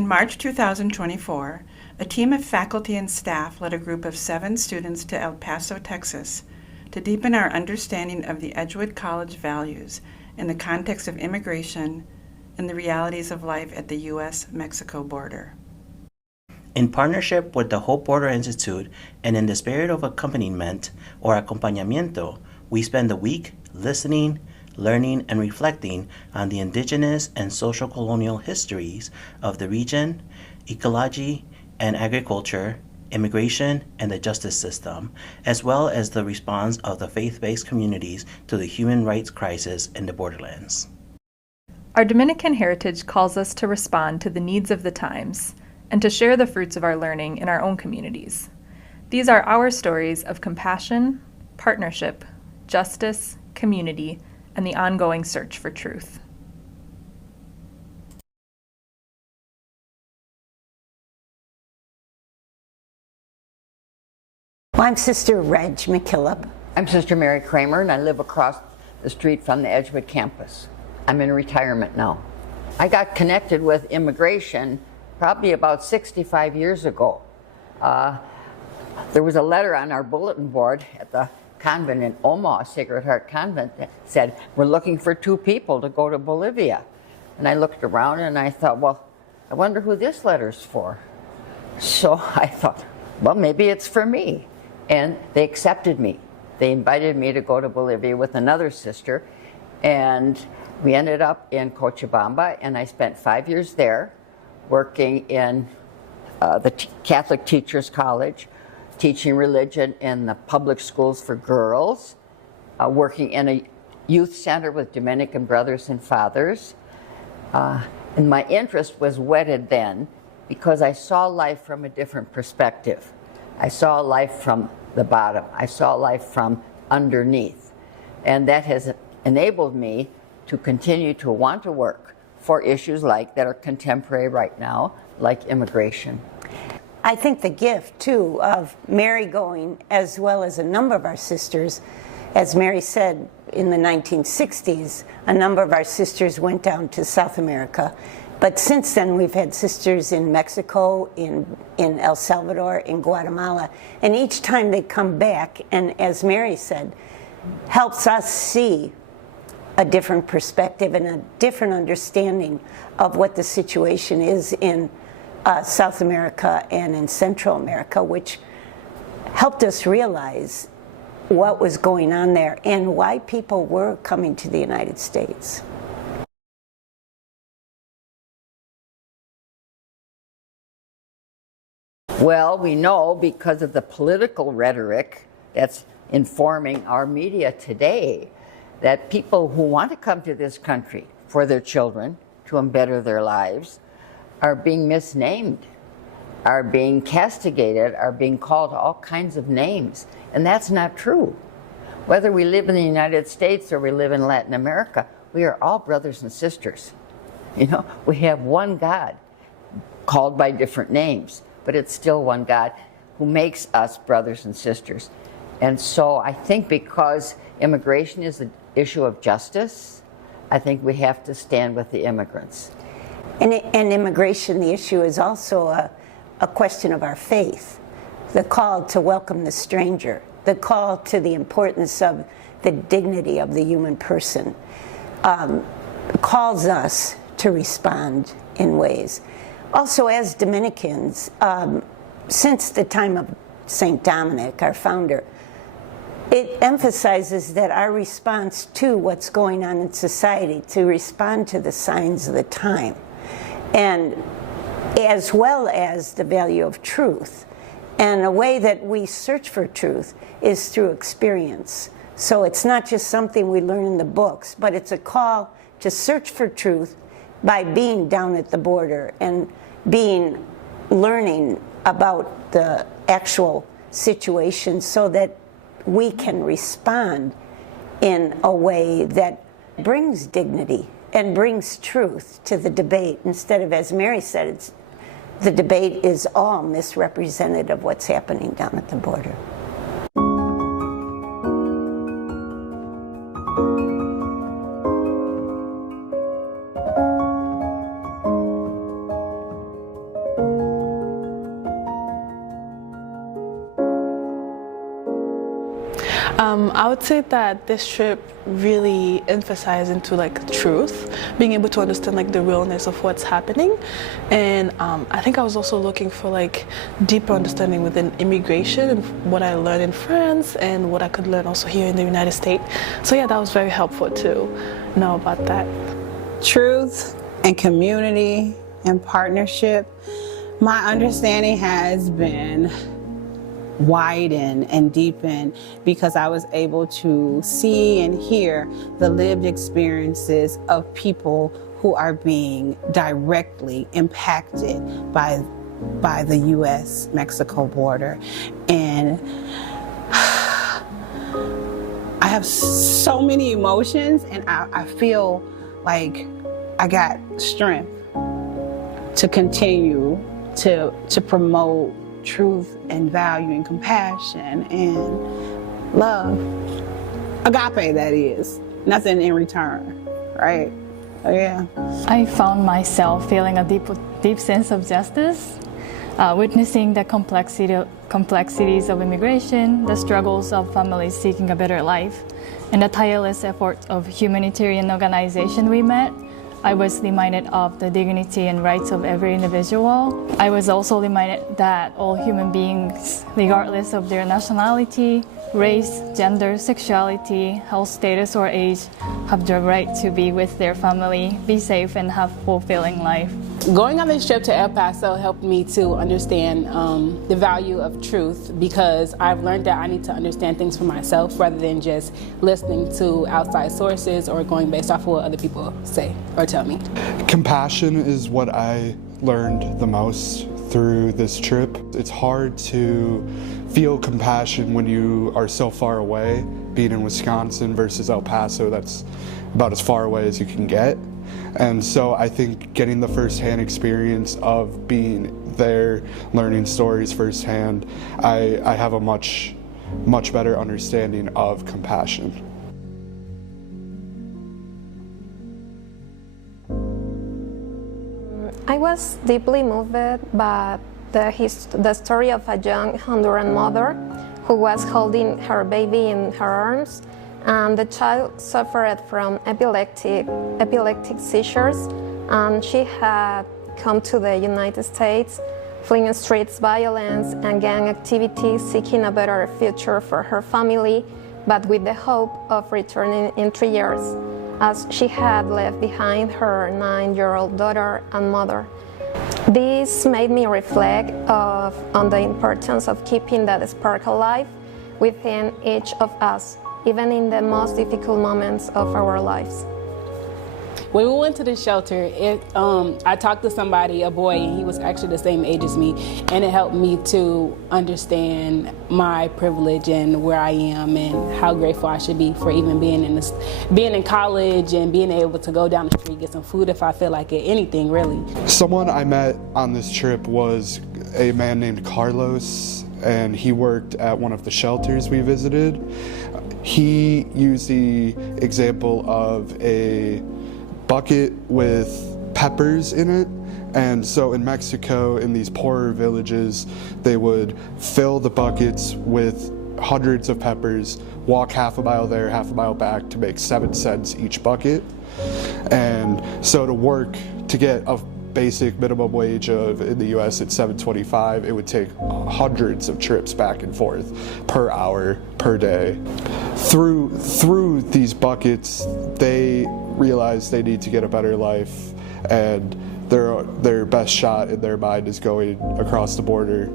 In March 2024, a team of faculty and staff led a group of 7 students to El Paso, Texas, to deepen our understanding of the Edgewood College values in the context of immigration and the realities of life at the U.S.-Mexico border. In partnership with the Hope Border Institute and in the spirit of accompaniment or acompañamiento, we spend the week listening, learning, and reflecting on the indigenous and social colonial histories of the region, ecology and agriculture, immigration, and the justice system, as well as the response of the faith-based communities to the human rights crisis in the borderlands. Our Dominican heritage calls us to respond to the needs of the times and to share the fruits of our learning in our own communities. These are our stories of compassion, partnership, justice, community, and the ongoing search for truth. I'm Sister Reg McKillop. I'm Sister Mary Kramer, and I live across the street from the Edgewood campus. I'm in retirement now. I got connected with immigration probably about 65 years ago. There was a letter on our bulletin board at the convent in Omaha, Sacred Heart Convent, that said, we're looking for 2 people to go to Bolivia. And I looked around and I thought, well, I wonder who this letter's for. So I thought, well, maybe it's for me. And they accepted me. They invited me to go to Bolivia with another sister. And we ended up in Cochabamba, and I spent 5 years there working in the Catholic Teachers College, teaching religion in the public schools for girls, working in a youth center with Dominican brothers and fathers. And my interest was whetted then because I saw life from a different perspective. I saw life from the bottom. I saw life from underneath. And that has enabled me to continue to want to work for issues like that are contemporary right now, like immigration. I think the gift, too, of Mary going, as well as a number of our sisters, as Mary said, in the 1960s, a number of our sisters went down to South America. But since then, we've had sisters in Mexico, in El Salvador, in Guatemala. And each time they come back, and as Mary said, helps us see a different perspective and a different understanding of what the situation is in South America and in Central America, which helped us realize what was going on there and why people were coming to the United States. Well, we know because of the political rhetoric that's informing our media today that people who want to come to this country for their children to better their lives are being misnamed, are being castigated, are being called all kinds of names. And that's not true. Whether we live in the United States or we live in Latin America, we are all brothers and sisters. You know, we have one God called by different names, but it's still one God who makes us brothers and sisters. And so I think because immigration is an issue of justice, I think we have to stand with the immigrants. And immigration, the issue is also a question of our faith. The call to welcome the stranger, the call to the importance of the dignity of the human person, calls us to respond in ways. Also, as Dominicans, since the time of St. Dominic, our founder, it emphasizes that our response to what's going on in society, to respond to the signs of the time, and as well as the value of truth. And a way that we search for truth is through experience. So it's not just something we learn in the books, but it's a call to search for truth by being down at the border and learning about the actual situation so that we can respond in a way that brings dignity and brings truth to the debate instead of, as Mary said, the debate is all misrepresentative of what's happening down at the border. I would say that this trip really emphasized into like truth, being able to understand like the realness of what's happening, and I think I was also looking for like deeper understanding within immigration and what I learned in France and what I could learn also here in the United States. So yeah, that was very helpful to know about that. Truth and community and partnership. My understanding has been widen and deepen because I was able to see and hear the lived experiences of people who are being directly impacted by the U.S.-Mexico border. And I have so many emotions, and I feel like I got strength to continue to promote truth and value and compassion and love. Agape, that is. Nothing in return, right? Oh, yeah. I found myself feeling a deep sense of justice, witnessing the complexities of immigration, the struggles of families seeking a better life, and the tireless efforts of humanitarian organizations we met. I was reminded of the dignity and rights of every individual. I was also reminded that all human beings, regardless of their nationality, race, gender, sexuality, health status, or age, have the right to be with their family, be safe, and have fulfilling life. Going on this trip to El Paso helped me to understand the value of truth, because I've learned that I need to understand things for myself rather than just listening to outside sources or going based off of what other people say or tell me. Compassion is what I learned the most through this trip. It's hard to feel compassion when you are so far away, being in Wisconsin versus El Paso, that's about as far away as you can get. And so I think getting the firsthand experience of being there, learning stories firsthand, I have a much better understanding of compassion. I was deeply moved by the story of a young Honduran mother who was holding her baby in her arms. The child suffered from epileptic seizures, and she had come to the United States, fleeing street violence and gang activity, seeking a better future for her family, but with the hope of returning in 3 years, as she had left behind her 9-year-old daughter and mother. This made me reflect on the importance of keeping that spark alive within each of us, even in the most difficult moments of our lives. When we went to the shelter, I talked to somebody, a boy, and he was actually the same age as me, and it helped me to understand my privilege and where I am and how grateful I should be for even being in college and being able to go down the street, get some food if I feel like it, anything really. Someone I met on this trip was a man named Carlos, and he worked at one of the shelters we visited. He used the example of a bucket with peppers in it, and so in Mexico, in these poorer villages, they would fill the buckets with hundreds of peppers, walk half a mile there, half a mile back to make 7 cents each bucket. And so to get a basic minimum wage in the US at $7.25, it would take hundreds of trips back and forth per hour, per day. Through these buckets, they realize they need to get a better life, and their best shot in their mind is going across the border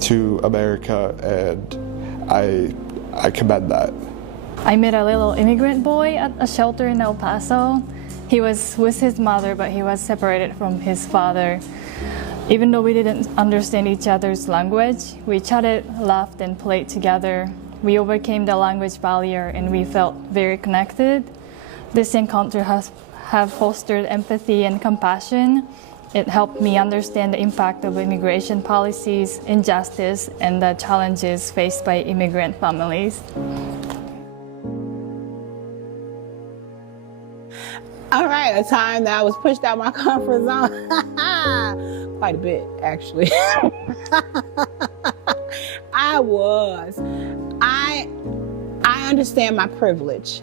to America, and I commend that. I met a little immigrant boy at a shelter in El Paso. He was with his mother, but he was separated from his father. Even though we didn't understand each other's language, we chatted, laughed, and played together. We overcame the language barrier, and we felt very connected. This encounter have fostered empathy and compassion. It helped me understand the impact of immigration policies, injustice, and the challenges faced by immigrant families. All right, a time that I was pushed out my comfort zone. Quite a bit, actually. I understand my privilege.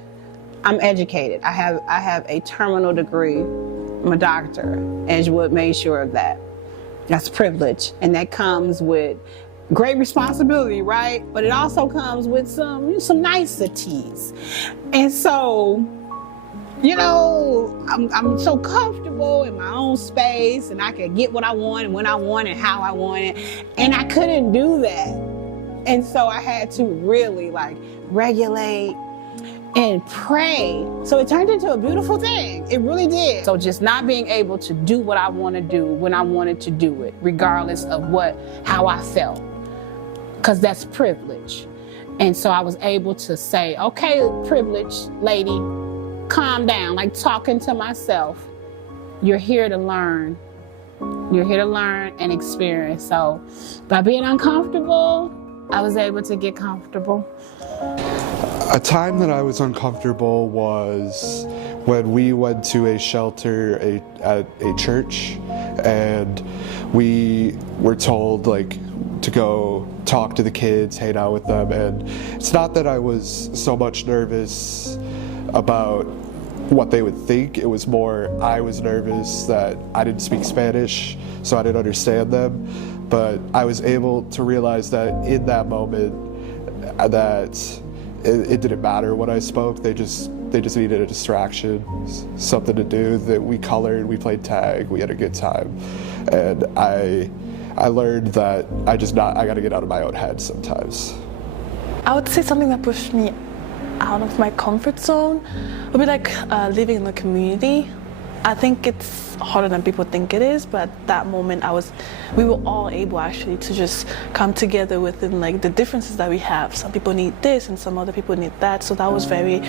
I'm educated. I have a terminal degree. I'm a doctor. Edgewood made sure of that. That's privilege, and that comes with great responsibility, right? But it also comes with some niceties. And so, I'm so comfortable in my own space, and I can get what I want and when I want and how I want it. And I couldn't do that. And so I had to really regulate and pray. So it turned into a beautiful thing. It really did. So just not being able to do what I want to do when I wanted to do it, regardless of how I felt, because that's privilege. And so I was able to say, okay, privileged lady, calm down, like talking to myself. You're here to learn. You're here to learn and experience. So by being uncomfortable, I was able to get comfortable. A time that I was uncomfortable was when we went to a shelter at a church, and we were told to go talk to the kids, hang out with them, and it's not that I was so much nervous about what they would think. It was more I was nervous that I didn't speak Spanish, so I didn't understand them. But I was able to realize that in that moment that it didn't matter what I spoke. They just needed a distraction, something to do. That we colored, we played tag, we had a good time, and I learned that I got to get out of my own head sometimes. I would say something that pushed me out of my comfort zone would be living in the community. I think it's harder than people think it is, but at that moment we were all able actually to just come together within the differences that we have. Some people need this and some other people need that, so that was very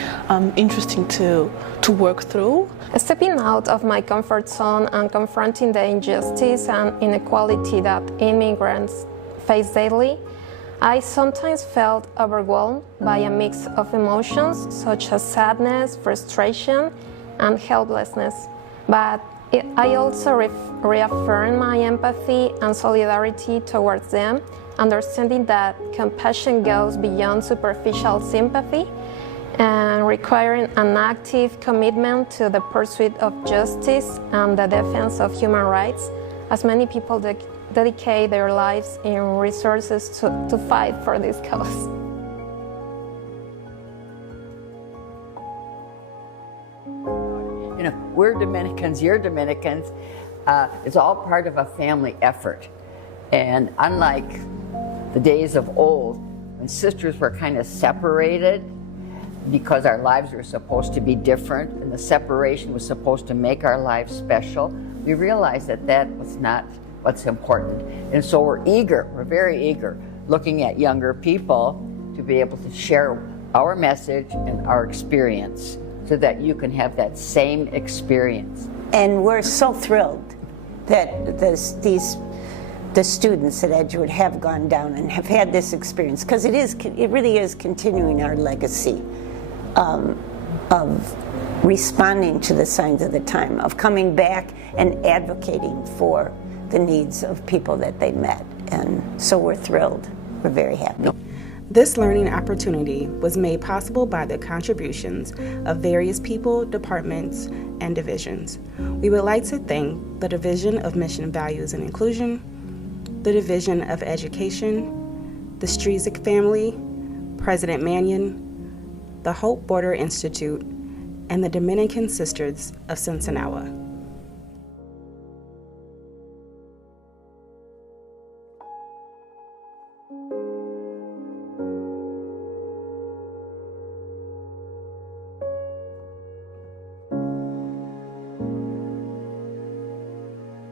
interesting to work through. Stepping out of my comfort zone and confronting the injustice and inequality that immigrants face daily, I sometimes felt overwhelmed by a mix of emotions such as sadness, frustration, and helplessness. But I also reaffirmed my empathy and solidarity towards them, understanding that compassion goes beyond superficial sympathy and requiring an active commitment to the pursuit of justice and the defense of human rights, as many people dedicate their lives and resources to fight for this cause. We're Dominicans, you're Dominicans. It's all part of a family effort. And unlike the days of old, when sisters were kind of separated because our lives were supposed to be different and the separation was supposed to make our lives special, we realized that was not what's important. And so we're very eager, looking at younger people to be able to share our message and our experience, so that you can have that same experience. And we're so thrilled that the students at Edgewood have gone down and have had this experience, because it really is continuing our legacy of responding to the signs of the time, of coming back and advocating for the needs of people that they met. And so we're thrilled. We're very happy. This learning opportunity was made possible by the contributions of various people, departments, and divisions. We would like to thank the Division of Mission Values and Inclusion, the Division of Education, the Strezick family, President Mannion, the Hope Border Institute, and the Dominican Sisters of Cincinnati.